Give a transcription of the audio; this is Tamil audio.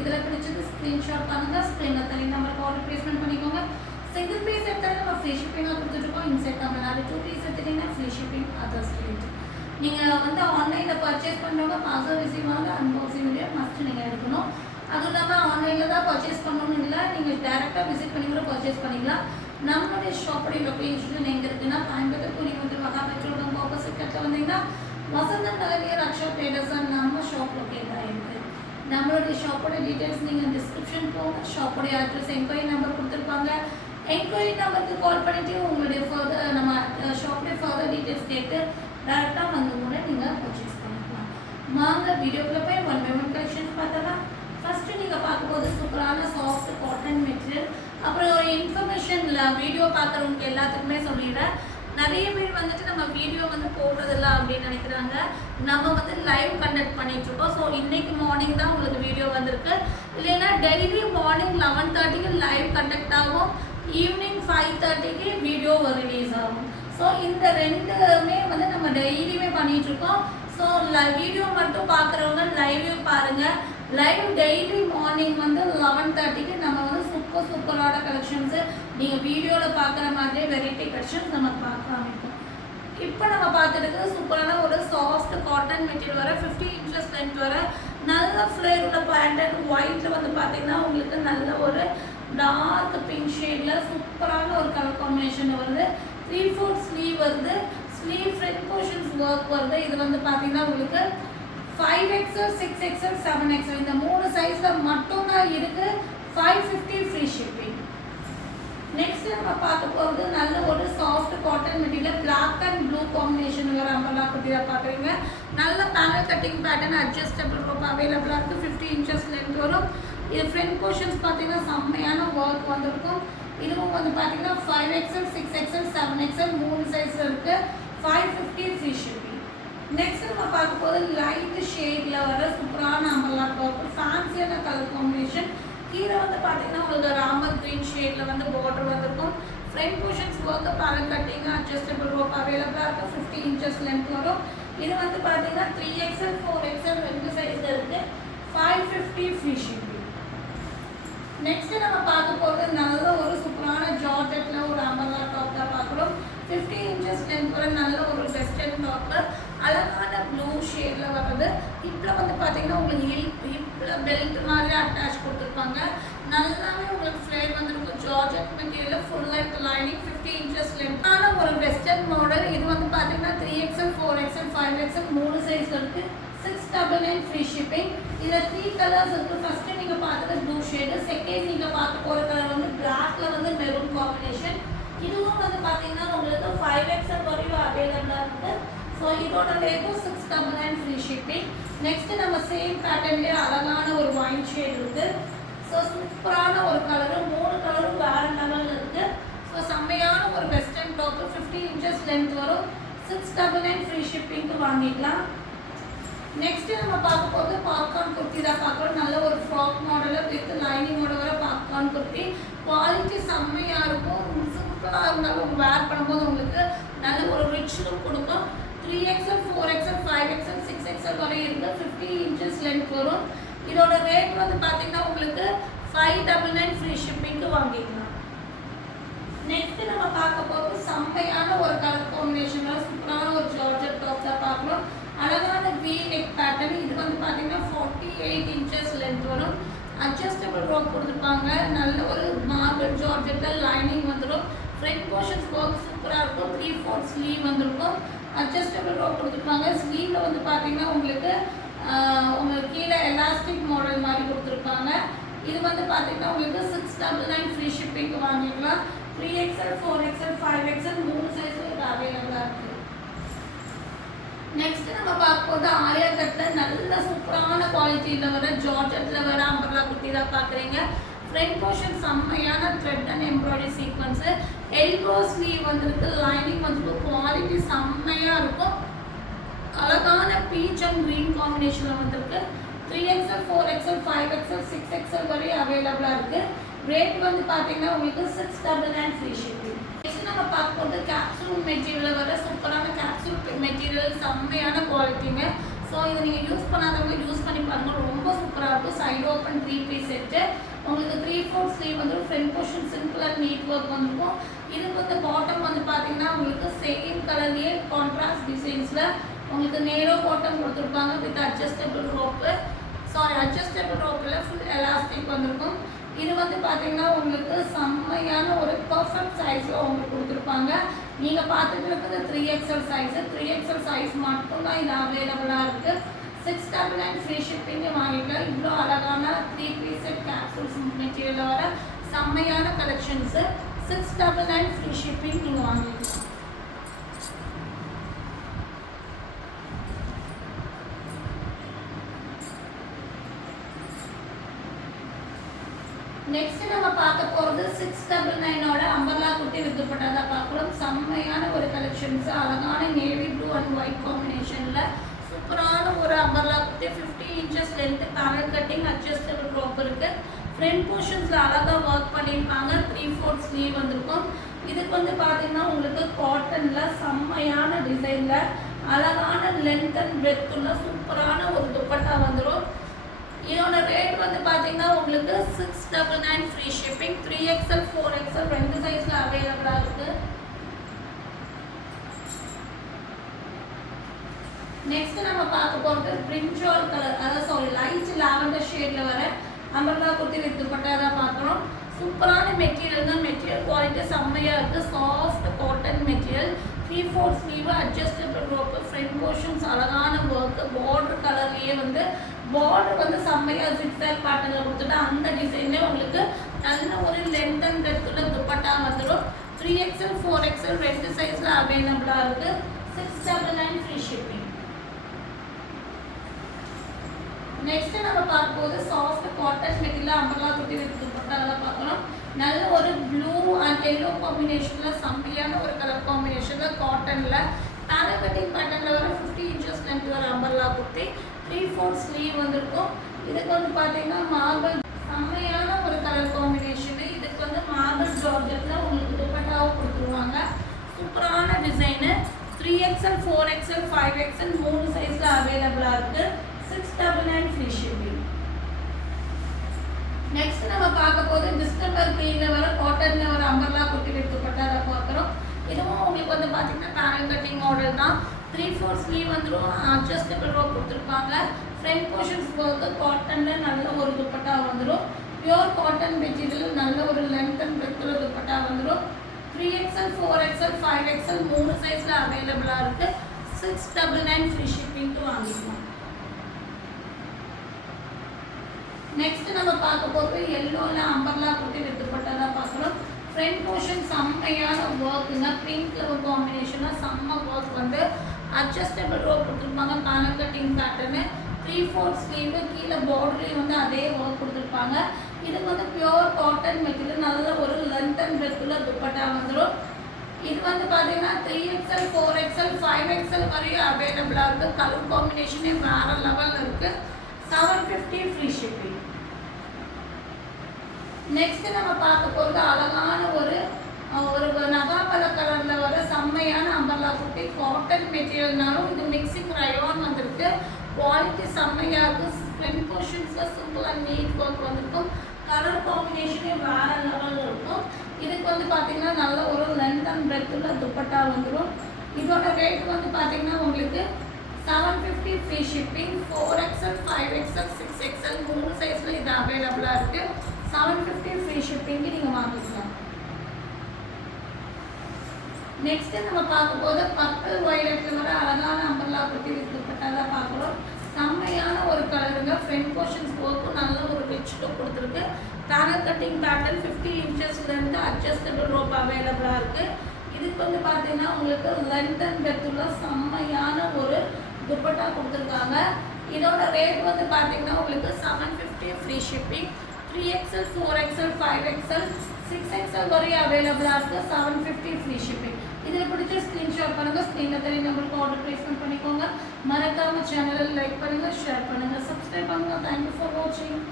இதில் பிடிச்சது ஸ்க்ரீன்ஷாட் பண்ணுங்கள். ஸ்க்ரீனில் தனி நம்பருக்கு ஆர்டர் ப்ளேஸ்மெண்ட் பண்ணிக்கோங்க. சிங்கிள் பீஸ் எடுத்தாலும் நம்ம ஃப்ரீ ஷிப்பிங்காக கொடுத்துட்ருக்கோம். இன்சைட் தமிழ்நாடு 2 பீஸ் எடுத்துட்டிங்கன்னா ஃப்ரீ ஷிப்பிங் அதர் ஸ்டேட். நீங்கள் வந்து ஆன்லைனில் பர்ச்சேஸ் பண்ணுறவங்க பார்சல் ரிசீவ் ஆகுது அன்பாக்சிங் வீடியோ மஸ்ட்டு நீங்கள் எடுக்கணும். அதுவும் இல்லாமல் ஆன்லைனில் தான் பர்ச்சேஸ் பண்ணணும்னு இல்லை, நீங்கள் டேரெக்டாக விசிட் பண்ணி கூட பர்ச்சேஸ் பண்ணிக்கலாம். நம்மளுடைய ஷாப்புடைய லொக்கேஷன் எங்கே இருக்குன்னா கோயம்புத்தூர் குடிமுத்தூர் மகா பெட்ரோல் பங்க் ஆப்போசிட் கட்டில் வந்தீங்கன்னா வசந்தம் நகர் அக்ஷா ட்ரேடர்ஸ் நம்ம ஷாப் லொக்கேட் ஆகிருக்கு. நம்மளுடைய ஷாப்போட டீட்டெயில்ஸ் நீங்கள் டிஸ்கிரிப்ஷன் போங்க. ஷாப்போடைய அட்ரஸ் என்கொயரி நம்பர் கொடுத்துருப்பாங்க. என்கொயரி நம்பருக்கு கால் பண்ணிவிட்டு உங்களுடைய ஃபர்தர் நம்ம ஷாப்புடைய ஃபர்தர் டீட்டெயில்ஸ் கேட்டு டேரெக்டாக வந்து கூட நீங்கள் பர்ச்சேஸ் பண்ணிக்கலாம். வாங்க வீடியோக்குள்ளே போய் ஒன் பை ஒன் கலெக்ஷன்ஸ் பார்த்தலாம். ஃபஸ்ட்டு நீங்கள் பார்க்கும்போது சூப்பரான சாஃப்ட் காட்டன் மெட்டீரியல். அப்புறம் ஒரு இன்ஃபர்மேஷனில் வீடியோ பார்க்குறவங்களுக்கு எல்லாத்துக்குமே சொல்லிடுறேன். நிறைய பேர் வந்துட்டு நம்ம வீடியோ வந்து போடுறதில்ல அப்படின்னு நினைக்கிறாங்க. நம்ம வந்து லைவ் கண்டக்ட் பண்ணிகிட்ருக்கோம். ஸோ இன்றைக்கி மார்னிங் தான் உங்களுக்கு வீடியோ வந்திருக்கு. இல்லைன்னா டெய்லி மார்னிங் 11:30க்கு லைவ் கண்டக்ட் ஆகும், ஈவினிங் 5:30க்கு வீடியோ ரிலீஸ் ஆகும். ஸோ இந்த ரெண்டுமே வந்து நம்ம டெய்லியுமே பண்ணிகிட்ருக்கோம். ஸோ வீடியோ மட்டும் பார்க்குறவங்க லைவையும் பாருங்கள். லைவ் டெய்லி மார்னிங் வந்து 11:30க்கு நம்ம வந்து சூப்பரான கலெக்ஷன்ஸு நீங்கள் வீடியோவில் பார்க்குற மாதிரியே வெரைட்டி கலெக்ஷன்ஸ் நம்ம பார்க்க ஆரம்பிப்போம். இப்போ நம்ம பார்த்துட்டு சூப்பரான ஒரு சாஃப்ட் காட்டன் மெட்டீரியல் வர 50 inches லென்த் வர நல்ல ஃப்ளேர் உள்ள பேண்ட் அண்ட் ஒயிட்டில் வந்து பார்த்தீங்கன்னா உங்களுக்கு நல்ல ஒரு டார்க் பிங்க் ஷேடில் சூப்பரான ஒரு கலர் காம்பினேஷன் வருது. 3/4 ஸ்லீவ் வருது. ஸ்லீவ் ஃப்ரண்ட் போர்ஷன்ஸ் ஒர்க் வருது. இது வந்து பார்த்தீங்கன்னா உங்களுக்கு 5XL 6XL 7XL இந்த 3 சைஸில் மட்டும்தான் இருக்குது. 550 ஃப்ரீ ஷிப்பிங். நெக்ஸ்ட் நம்ம பார்க்க போகிறது நல்ல ஒரு soft cotton material black and blue combination வர அம்பர்லா குர்த்தியாக பார்க்குறீங்க. நல்ல panel cutting pattern adjustable rope அவைலபிளாக இருக்குது. 50 inches லென்த் வரும். இது ஃப்ரண்ட் போர்ஷன்ஸ் பார்த்தீங்கன்னா செம்மையான ஒர்க் வந்திருக்கும். இதுவும் வந்து பார்த்தீங்கன்னா 5XL 6XL 7XL 3 சைஸில் இருக்குது. 550 ஃப்ரீ ஷிப்பிங். நெக்ஸ்ட் நம்ம பார்க்க போது லைட் ஷேடில் வர சூப்பரான அம்பர்லா டாப் ஃபேன்சியான கலர் காம்பினேஷன். கீழே வந்து பார்த்தீங்கன்னா உங்களுக்கு ராமர் க்ரீன் ஷேடில் வந்து பார்டர் வந்திருக்கும். Front portions work panel cutting adjustable rope அவைலபிளாக இருக்குது. 50 inches லென்த் வரும். இது வந்து பார்த்தீங்கன்னா 3XL 4XL 2 சைஸில் இருக்குது. 550 ஃப்ரீ ஷிப்பிங். நெக்ஸ்ட் நம்ம பார்க்க போகிறது நல்ல ஒரு சூப்பரான ஜார்ஜெட்டில் ஒரு அம்பர்லா டாப் தான் பார்க்குறோம். 50 inches லென்த் வர நல்ல ஒரு வெஸ்டர்ன் டாப்பு அழகான ப்ளூ ஷேடில் வர்றது. இப்பில் வந்து பார்த்தீங்கன்னா உங்களுக்கு ஹிப்பில் பெல்ட் மாதிரி அட்டாச் கொடுத்துருப்பாங்க. நல்லாவே உங்களுக்கு ஃப்ளேர் வந்துருக்கும். Georgette material full length lining 50 inches லென்த்தான ஒரு வெஸ்டர்ன் மாடல். இது வந்து பார்த்தீங்கன்னா 3XL 4XL 5XL 3 சைஸில் இருக்குது. 699 ஃப்ரீ ஷிப்பிங். இதில் 3 கலர்ஸ் இருக்குது. ஃபஸ்ட்டு நீங்கள் பார்த்தது ப்ளூ ஷேடு. செகண்ட் நீங்கள் பார்க்க போகிற கலர் வந்து பிளாக்ல வந்து மெரூன் காம்பினேஷன். இதுவும் வந்து பார்த்தீங்கன்னா உங்களுக்கு 5XL வரையும் அவைலபிளாக இருக்குது. ஸோ இதோட ரேட்டும் 699 ஃப்ரீ ஷிப்பிங். நெக்ஸ்ட்டு நம்ம சேம் பேட்டர்ன்லேயே அழகான ஒரு ஒயின் ஷேட் இருக்குது. ஸோ சூப்பரான ஒரு கலரு. 3 கலரும் வேறு லெவலில் இருக்குது. ஸோ செம்மையான ஒரு வெஸ்டர்ன் டாப்பு 50 inches லென்த் வரும். 699 ஃப்ரீ ஷிப்பிங்க்கு வாங்கிக்கலாம். நெக்ஸ்ட்டு நம்ம பார்க்க போது பாப்கார்ன் குர்த்தி தான் பார்க்குறோம். நல்ல ஒரு ஃப்ராக் மாடலில் வித் லைனிங்கோட வர பாப்கார்ன் குர்த்தி. குவாலிட்டி செம்மையாக இருக்கும். சிம்பிளாக இருந்தாலும் வேர் பண்ணும்போது உங்களுக்கு நல்ல ஒரு ரிச் லுக் கொடுக்கும். 3XL 4XL 5XL 6XL வரை இருக்குது. 50 inches லென்த் வரும். இதோட ரேட் வந்து பார்த்தீங்கன்னா உங்களுக்கு 599 ஃப்ரீ ஷிப்பிங்க்கு வாங்கிக்கலாம். நெக்ஸ்ட்டு நம்ம பார்க்க போது செம்மையான ஒரு கலர் காம்பினேஷனில் சூப்பரான ஒரு ஜார்ஜெட் டாப் தான் பார்க்குறோம். அழகான வி நெக் பேட்டர்ன். இது வந்து பார்த்தீங்கன்னா 48 inches லென்த் வரும். அட்ஜஸ்டபிள் ரோப் கொடுத்துருப்பாங்க. நல்ல ஒரு மார்பிள் ஜார்ஜெட்டில் லைனிங் வந்துடும். ஃப்ரண்ட் போர்ஷன்ஸ் ஒர்க் சூப்பராக இருக்கும். 3/4 ஸ்லீவ் வந்துருக்கும். அட்ஜஸ்டபிள் ரோப் கொடுத்துருப்பாங்க. ஸ்லீவில் வந்து பார்த்தீங்கன்னா உங்களுக்கு கீழே எலாஸ்டிக் மாடல் மாதிரி கொடுத்துருப்பாங்க. இது வந்து பார்த்தீங்கன்னா உங்களுக்கு 699 ஃப்ரீ ஷிப்பிங்க்கு வாங்கிக்கலாம். 3XL 4XL 5XL 3 சைஸும் இது அவைலபிளாக இருக்குது. நெக்ஸ்ட் நம்ம பார்க்கும்போது ஆரியா கட்டில் நல்ல சூப்பரான குவாலிட்டியில் வர ஜார்ஜெட்டில் வர அம்பர்லா குர்த்தி தான் பார்க்குறீங்க. ஃப்ரண்ட் போர்ஷன் செம்மையான thread and embroidery sequence. Elbow sleeve வந்துருக்கு. லைனிங் வந்துட்டு குவாலிட்டி செம்மையாக இருக்கும். அழகான பீச் அண்ட் க்ரீன் காம்பினேஷனில் வந்திருக்கு. 3XL 4XL 5XL 6XL வரை அவைலபிளாக இருக்குது. ரேட் வந்து பார்த்தீங்கன்னா உங்களுக்கு 699 ஃப்ரீ ஷிப்பிங். நெக்ஸ்ட் நம்ம பார்க்கும்போது கேப்சூல் மெட்டீரியலில் வர சூப்பரான கேப்சூல் மெட்டீரியல் செம்மையான குவாலிட்டிங்க. ஸோ இதை நீங்கள் யூஸ் பண்ணாதவங்க யூஸ் பண்ணி பாருங்கள், ரொம்ப சூப்பராக இருக்கும். சைடு ஓப்பன் 3 பீஸ் செட்டு, உங்களுக்கு 3/4 ஸ்லீவ் வந்து front portion simple and neat work வந்துருக்கும். இதுக்கு வந்து பாட்டம் வந்து பார்த்தீங்கன்னா உங்களுக்கு சேம் கலர்லேயே கான்ட்ராஸ்ட் டிசைன்ஸில் உங்களுக்கு நேரோ பாட்டம் கொடுத்துருப்பாங்க வித் அட்ஜஸ்டபிள் ரோப்பில் ஃபுல் எலாஸ்டிக் வந்திருக்கும். இது வந்து பார்த்தீங்கன்னா உங்களுக்கு செம்மையான ஒரு பர்ஃபெக்ட் சைஸில் உங்களுக்கு கொடுத்துருப்பாங்க. நீங்கள் பார்த்துட்டு இருக்கிறது 3XL சைஸு, 3XL சைஸ் மட்டும்தான் இது அவைலபிளாக இருக்குது. 699 ஃப்ரீ ஷிப்பிங்கு வாங்கிக்கலாம். இவ்வளோ அழகான 3 பீஸ் செட் கேப்சூல்ஸ் மெட்டீரியலில் வர செம்மையான கலெக்ஷன்ஸு 699 ஃப்ரீ ஷிப்பிங் நீங்கள் வாங்கிக்கலாம். நெக்ஸ்ட் நம்ம பார்க்க போகிறது 699 அம்பர்லா குட்டி வித் துப்பட்டா தான் பார்க்குறோம். செம்மையான ஒரு கலெக்ஷன்ஸ், அழகான நேவி ப்ளூ அண்ட் ஒயிட் காம்பினேஷனில் சூப்பரான ஒரு அம்பர்லா குட்டி. 50 inches length, panel cutting, adjustable rope இருக்குது. ஃப்ரண்ட் போர்ஷன்ஸில் அழகாக ஒர்க் பண்ணியிருப்பாங்க. 3/4 ஸ்லீவ் வந்திருக்கும். இதுக்கு வந்து பார்த்தீங்கன்னா உங்களுக்கு காட்டனில் செம்மையான டிசைனில் அழகான லென்த் அண்ட் பிரெத்துள்ள சூப்பரான ஒரு துப்பட்டா வந்துடும். இதோட ரேட் வந்து பார்த்தீங்கன்னா உங்களுக்கு 699 ஃப்ரீ ஷிப்பிங். 3XL 4XL ரெண்டு சைஸில் அவைலபிளாக இருக்குது. நெக்ஸ்ட் நம்ம பார்க்க போகிறது பிரிஞ்சால் கலர், அதாவது லைட் லாவெண்டர் ஷேடில் வர அம்பர்லா குர்த்தி வித் துப்பட்டா தான் பார்க்குறோம். சூப்பரான மெட்டீரியல் தான், மெட்டீரியல் குவாலிட்டி செம்மையாக இருக்குது. Soft cotton material, 3/4 sleeve, adjustable rope, front portions அழகான ஒர்க்கு, பார்டர் கலர்லேயே வந்து பார்டர் வந்து செம்மையாக ஜிக்ஸாக் பேட்டர்னில் கொடுத்துட்டு அந்த டிசைன்லேயே உங்களுக்கு நல்ல ஒரு லென்த் அண்ட் பிரெத்துள்ள துப்பட்டா வந்துடும். 3XL 4XL ரெண்டு சைஸில் அவைலபிளாக இருக்குது. 699 ஃப்ரீ ஷிப்பிங். நெக்ஸ்ட் நம்ம பார்க்கும்போது சாஃப்ட் காட்டன் மெட்டீரியல் அம்பர்லா குட்டி வித் துப்பட்டா தான் பார்க்கணும். நல்ல ஒரு ப்ளூ அண்ட் எல்லோ காம்பினேஷனில் செம்மையான ஒரு கலர் காம்பினேஷனில் காட்டனில் பேனல் கட்டிங் பேட்டர்னில் வர 50 இன்ச்சஸ் லென்த் வர அம்பர்லா குர்த்தி. 3/4 ஸ்லீவ் வந்திருக்கும். இதுக்கு வந்து பார்த்தீங்கன்னா மார்பிள் செம்மையான ஒரு கலர் காம்பினேஷனு. இதுக்கு வந்து மார்பிள் ஜார்ஜெட்டில் உங்களுக்கு துப்பட்டாவும் கொடுத்துருவாங்க. சூப்பரான டிசைனு. 3XL 4XL 5XL 3 சைஸில் அவைலபிளாக இருக்குது. 699 ஃப்ரீ ஷிப்பிங். நெக்ஸ்ட் நம்ம பார்க்க போது டிஸ்டம்பர் க்ரீனில் வர காட்டனில் வர அம்பர்லா குட்டி வித் துப்பட்டா தான் பார்க்குறோம். இதுவும் உங்களுக்கு வந்து பார்த்தீங்கன்னா பேனல் கட்டிங் மாடல் தான். 3/4 ஸ்லீவ் வந்துடும், அட்ஜஸ்டபிள் ரோப் கொடுத்துருப்பாங்க. ஃப்ரண்ட் போர்ஷன்ஸ் ஒர்க்கு காட்டனில் நல்ல ஒரு துப்பட்டா வந்துடும். பியூர் காட்டன் மெட்டீரியல், நல்ல ஒரு லென்த் அண்ட் பிரெத்துள்ள துப்பட்டா வந்துடும். 3XL 4XL 5XL 3 சைஸில் அவைலபிளாக இருக்குது. 699 ஃப்ரீ ஷிப்பிங்க்கு வாங்கிக்கலாம். நெக்ஸ்ட் நம்ம பார்க்க போகிறது எல்லோவில் அம்பர்லா குட்டி வித் துப்பட்டா தான் பார்க்குறோம். ஃப்ரண்ட் போர்ஷன் செம்மையான ஒர்க்குங்க, பிங்க் கலர் காம்பினேஷனாக செம்ம ஒர்க் வந்து அட்ஜஸ்டபிள் ரோப் கொடுத்துருப்பாங்க. பேனல் கட்டிங் பேட்டர்னு, 3/4 ஸ்லீவு, கீழே பார்டர்லேயும் வந்து அதே ஒர்க் கொடுத்துருப்பாங்க. இதுக்கு வந்து பியூர் காட்டன் மெட்டீரியல், நல்ல ஒரு லென்த் அண்ட் பிரெத்துள்ள துப்பட்டா வந்துடும். இது வந்து பார்த்தீங்கன்னா 3XL 4XL 5XL வரையும் அவைலபிளாக இருக்குது. கலர் காம்பினேஷனே வேறு லெவலில் இருக்குது. 750 ஃப்ரீ ஷிப்பிங். நெக்ஸ்ட் நம்ம பார்க்க போகிறது அழகான ஒரு நகாபல கலரில் வர செம்மையான அம்பர்லா குட்டி. காட்டன் மெட்டீரியல்னாலும் இது மிக்சிங் ரயோன் வந்திருக்கு. குவாலிட்டி செம்மையாக இருக்குது. ஃப்ரண்ட் போர்ஷன்ஸில் சிம்பிள் அண்ட் நீட் ஒர்க் வந்திருக்கும். கலர் காம்பினேஷனே வேறு லெவலில் இருக்கும். இதுக்கு வந்து பார்த்தீங்கன்னா நல்ல ஒரு லென்த் அண்ட் பிரெத்துள்ள துப்பட்டா வந்துடும். இதோட ரேட் வந்து பார்த்தீங்கன்னா உங்களுக்கு 750 free shipping. 4XL 5XL 6XL 3 சைஸில் இது அவைலபிளாக இருக்குது. 750 ஃப்ரீ ஷிப்பிங்கு நீங்கள் வாங்கிக்கலாம். நெக்ஸ்ட் நம்ம பார்க்க போது பர்பிள் வயலட்டில் வர அழகான அம்பர்லா குட்டி வித் துப்பட்டா தான் பார்க்குறோம். செம்மையான ஒரு கலருங்க. ஃப்ரண்ட் போர்ஷன்ஸ் ஒர்க்கும் நல்ல ஒரு ரிச் லுக் கொடுத்துருக்கு. பேனல் கட்டிங் பேட்டர்ன், 50 இன்ச்சஸ்லேருந்து அட்ஜஸ்டபிள் ரோப் அவைலபிளாக இருக்குது. இதுக்கு வந்து பார்த்தீங்கன்னா உங்களுக்கு லென்த் அண்ட் பிரெத்துள்ள செம்மையான ஒரு துப்பட்டா கொடுத்துருக்காங்க. இதோட ரேட் வந்து பார்த்தீங்கன்னா உங்களுக்கு 750 free shipping. 3XL 4XL 5XL 6XL வரையும் அவைலபிளாக இருக்குது. 750 ஃப்ரீ ஷிப்பிங். இதில் பிடிச்ச ஸ்க்ரீன்ஷாட் பண்ணுங்கள். ஸ்க்ரீனில் தெரிய நம்பருக்கு ஆர்டர் ப்ளேஸ்மெண்ட் பண்ணிக்கோங்க. மறக்காமல் சேனலை லைக் பண்ணுங்கள், ஷேர் பண்ணுங்கள், சப்ஸ்கிரைப் பண்ணுங்கள். தேங்க்யூ ஃபார் வாட்சிங்.